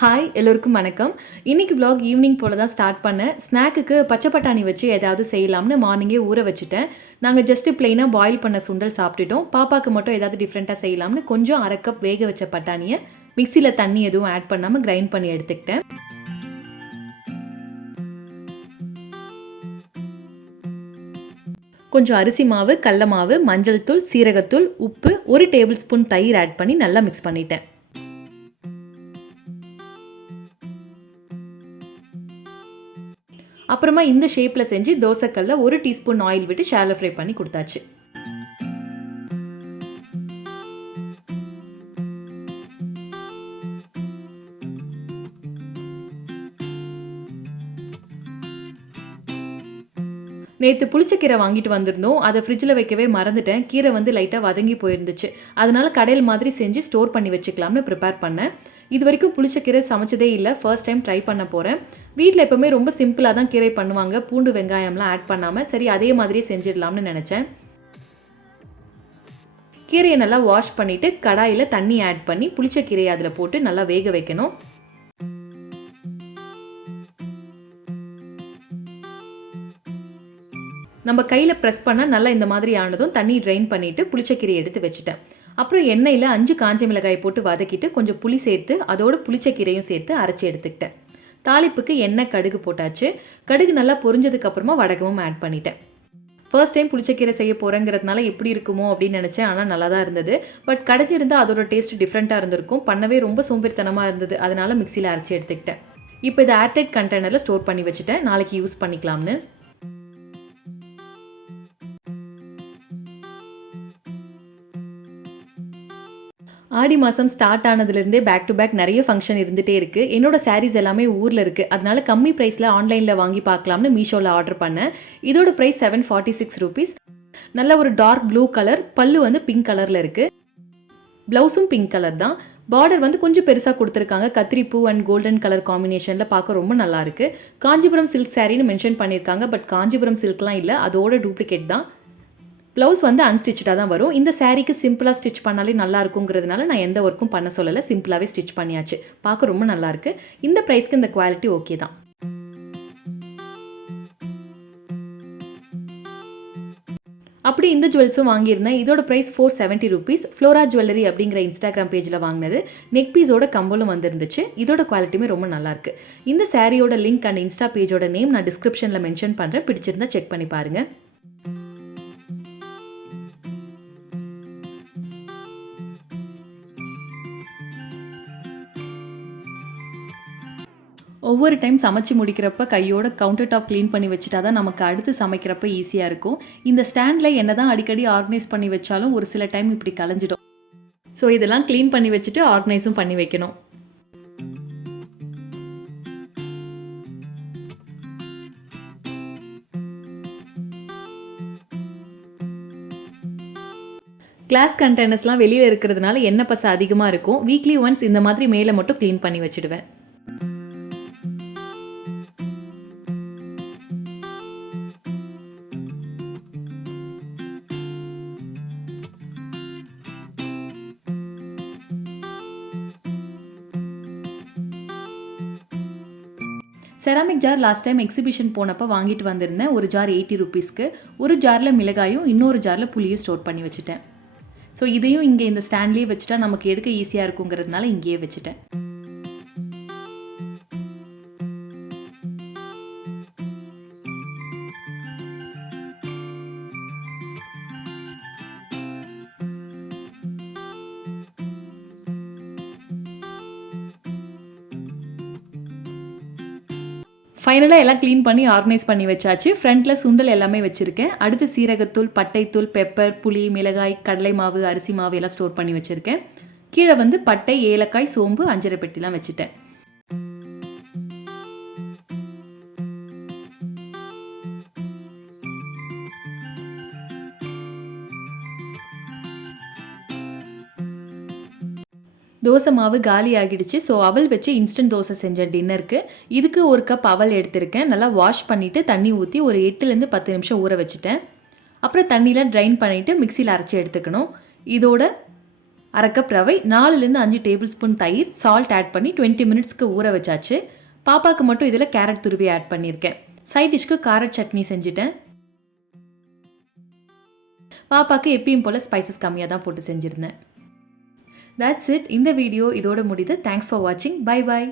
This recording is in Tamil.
ஹாய் எல்லோருக்கும் வணக்கம். இன்னைக்கு vlog ஈவினிங் போல தான் ஸ்டார்ட் பண்ணேன். ஸ்நாக்குக்கு பச்சை பட்டாணி வச்சு ஏதாவது செய்யலாம்னு மார்னிங்கே ஊற வச்சுட்டேன். நாங்கள் ஜஸ்ட் பிளெயினாக பாயில் பண்ண சுண்டல் சாப்பிட்டுட்டோம். பாப்பாவுக்கு மட்டும் ஏதாவது டிஃப்ரெண்ட்டாக செய்யலாம்னு கொஞ்சம் அரை கப் வேக வச்ச பட்டாணியை மிக்சியில் தண்ணி எதுவும் ஆட் பண்ணாமல் கிரைண்ட் பண்ணி எடுத்துக்கிட்டேன். கொஞ்சம் அரிசி மாவு, கடல மாவு, மஞ்சள் தூள், சீரகத்தூள், உப்பு, 1 டேபிள் ஸ்பூன் தயிர் ஆட் பண்ணி நல்லா மிக்ஸ் பண்ணிட்டேன். அப்புறமா இந்த ஷேப்பில் செஞ்சு தோசைக்கல்ல 1 டீஸ்பூன் ஆயில் விட்டு ஷாலோ ஃப்ரை பண்ணி கொடுத்தாச்சு. நேற்று புளிச்சக்கீரை வாங்கிட்டு வந்திருந்தோம். அதை ஃப்ரிட்ஜில் வைக்கவே மறந்துட்டேன். கீரை வந்து லைட்டாக வதங்கி போயிருந்துச்சு. அதனால கடையில் மாதிரி செஞ்சு ஸ்டோர் பண்ணி வச்சுக்கலாம்னு ப்ரிப்பேர் பண்ணேன். இது வரைக்கும் புளிச்சக்கீரை சமைச்சதே இல்லை, ஃபர்ஸ்ட் டைம் ட்ரை பண்ண போகிறேன். வீட்டில் எப்போவுமே ரொம்ப சிம்பிளாக தான் கீரை பண்ணுவாங்க, பூண்டு வெங்காயம்லாம் ஆட் பண்ணாமல். சரி, அதே மாதிரியே செஞ்சிடலாம்னு நினச்சேன். கீரையை நல்லா வாஷ் பண்ணிவிட்டு கடாயில் தண்ணி ஆட் பண்ணி புளிச்சக்கீரையை அதில் போட்டு நல்லா வேக வைக்கணும். நம்ம கையில் ப்ரெஸ் பண்ணால் நல்லா இந்த மாதிரி ஆனதும் தண்ணி ட்ரைன் பண்ணிவிட்டு புளிச்சக்கீரையை எடுத்து வச்சுட்டேன். அப்புறம் எண்ணெயில் 5 காஞ்ச மிளகாய் போட்டு வதக்கிட்டு கொஞ்சம் புளி சேர்த்து அதோட புளிச்சக்கீரையும் சேர்த்து அரைச்சி எடுத்துக்கிட்டேன். தாளிப்புக்கு எண்ணெய் கடுகு போட்டாச்சு. கடுகு நல்லா பொரிஞ்சதுக்கப்புறமா வடகமும் ஆட் பண்ணிட்டேன். ஃபர்ஸ்ட் டைம் புளிச்சக்கீரை செய்ய போகிறேங்கிறதுனால எப்படி இருக்குமோ அப்படின்னு நினச்சேன். ஆனால் நல்லா தான் இருந்தது. பட் கடைஞ்சிருந்தால் அதோட டேஸ்ட் டிஃப்ரெண்ட்டாக இருந்திருக்கும். பண்ணவே ரொம்ப சோம்பேறித்தனமாக இருந்தது. அதனால மிக்சியில் அரைச்சி எடுத்துக்கிட்டேன். இப்போ இதை ஏர்டைட் கண்டெய்னரில் ஸ்டோர் பண்ணி வச்சுட்டேன், நாளைக்கு யூஸ் பண்ணிக்கலாம்னு. ஆடி மாதம் ஸ்டார்ட் ஆனதுலேருந்தே பேக் டு பேக் நிறைய ஃபங்க்ஷன் இருந்துகிட்டே இருக்குது. என்னோடய சாரீஸ் எல்லாமே ஊரில் இருக்குது. அதனால கம்மி ப்ரைஸில் ஆன்லைனில் வாங்கி பார்க்கலாம்னு மீஷோவில் ஆர்டர் பண்ணேன். இதோட ப்ரைஸ் 746 ரூபீஸ். நல்ல ஒரு டார்க் ப்ளூ கலர், பல்லு வந்து பிங்க் கலரில் இருக்குது. ப்ளவுஸும் பிங்க் கலர் தான். பார்டர் வந்து கொஞ்சம் பெருசாக கொடுத்துருக்காங்க. கத்திரிப்பூ அண்ட் கோல்டன் கலர் காம்பினேஷனில் பார்க்க ரொம்ப நல்லா இருக்குது. காஞ்சிபுரம் சில்க் சாரின்னு மென்ஷன் பண்ணியிருக்காங்க. பட் காஞ்சிபுரம் சில்க்லாம் இல்லை, அதோட டூப்ளிகேட் தான். ப்ளவுஸ் வந்து அன்ஸ்டிச்சாக தான் வரும். இந்த சாரீக்கு சிம்பிளாக ஸ்டிச் பண்ணாலே நல்லா இருக்குங்கிறதுனால நான் எந்த ஒர்க்கும் பண்ண சொல்லலை, சிம்பிளாகவே ஸ்டிச் பண்ணியாச்சு. பார்க்க ரொம்ப நல்லாயிருக்கு. இந்த ப்ரைஸ்க்கு இந்த குவாலிட்டி ஓகே தான். அப்படி இந்த ஜுவல்ஸும் வாங்கியிருந்தேன். இதோட ப்ரைஸ் 470 ரூபீஸ். ஃப்ளோரா ஜுவல்லரி அப்படிங்கிற இன்ஸ்டாகிராம் பேஜில் வாங்கினது. நெக் பீஸோட கம்பலும் வந்துருந்துச்சு. இதோட குவாலிட்டியுமே ரொம்ப நல்லாயிருக்கு. இந்த சாரியோட லிங்க் அண்ட் இன்ஸ்டா பேஜோட நேம் நான் டிஸ்கிரிப்ஷனில் மென்ஷன் பண்ணுறேன். பிடிச்சிருந்தா செக் பண்ணி பாருங்கள். ஒவ்வொரு டைம் சமைச்சு முடிக்கிறப்ப கையோட கவுண்டர் டாப் க்ளீன் பண்ணி வச்சுட்டா தான் நமக்கு அடுத்து சமைக்கிறப்ப ஈஸியாக இருக்கும். இந்த ஸ்டாண்டில் என்ன தான் அடிக்கடி ஆர்கனைஸ் பண்ணி வச்சாலும் ஒரு சில டைம் இப்படி கலைஞ்சிடும். ஸோ இதெல்லாம் க்ளீன் பண்ணி வச்சுட்டு ஆர்கனைஸும் பண்ணி வைக்கணும். கிளாஸ் கண்டெய்னர்ஸ்லாம் வெளியில் இருக்கிறதுனால எண்ணெய் பசை அதிகமாக இருக்கும். வீக்லி ஒன்ஸ் இந்த மாதிரி மேலே மட்டும் க்ளீன் பண்ணி வச்சுடுவேன். Ceramic jar last time exhibition போனப்போ வாங்கிட்டு வந்திருந்தேன். ஒரு ஜார் 80 ரூபீஸ்க்கு. ஒரு ஜாரில் மிளகாயும் இன்னொரு ஜாரில் புளியும் ஸ்டோர் பண்ணி வச்சுட்டேன். ஸோ இதையும் இங்கே இந்த ஸ்டாண்ட்லேயே வச்சுட்டா நமக்கு எடுக்க ஈஸியாக இருக்குங்கிறதுனால இங்கேயே வச்சுட்டேன். ஃபைனலாக எல்லாம் க்ளீன் பண்ணி ஆர்கனைஸ் பண்ணி வச்சாச்சு. ஃப்ரண்ட்டில் சுண்டல் எல்லாமே வச்சுருக்கேன். அடுத்து சீரகத்தூள், பட்டைத்தூள், பெப்பர், புளி, மிளகாய், கடலை மாவு, அரிசி மாவு எல்லாம் ஸ்டோர் பண்ணி வச்சுருக்கேன். கீழே வந்து பட்டை, ஏலக்காய், சோம்பு, அஞ்சரை பெட்டிலாம் வச்சுட்டேன். தோசை மாவு காலி ஆகிடுச்சு. ஸோ அவல் வச்சு இன்ஸ்டன்ட் தோசை செஞ்சேன் டின்னருக்கு. இதுக்கு 1 கப் அவல் எடுத்திருக்கேன். நல்லா வாஷ் பண்ணிவிட்டு தண்ணி ஊற்றி ஒரு 8லேருந்து 10 நிமிஷம் ஊற வச்சுட்டேன். அப்புறம் தண்ணியில் ட்ரைன் பண்ணிவிட்டு மிக்சியில் அரைச்சி எடுத்துக்கணும். இதோட 1/2 கப் ரவை, 4லேருந்து 5 டேபிள் ஸ்பூன் தயிர், சால்ட் ஆட் பண்ணி 20 மினிட்ஸ்க்கு ஊற வச்சாச்சு. பாப்பாக்கு மட்டும் இதில் கேரட் துருவி ஆட் பண்ணியிருக்கேன். சைட் டிஷ்க்கு கார சட்னி செஞ்சுட்டேன். பாப்பாக்கு எப்பயும் போல் ஸ்பைசஸ் கம்மியாக தான் போட்டு செஞ்சுருந்தேன். That's it. இந்த வீடியோ இதோட முடியுது. தேங்க்ஸ் ஃபார் வாட்சிங். Bye bye.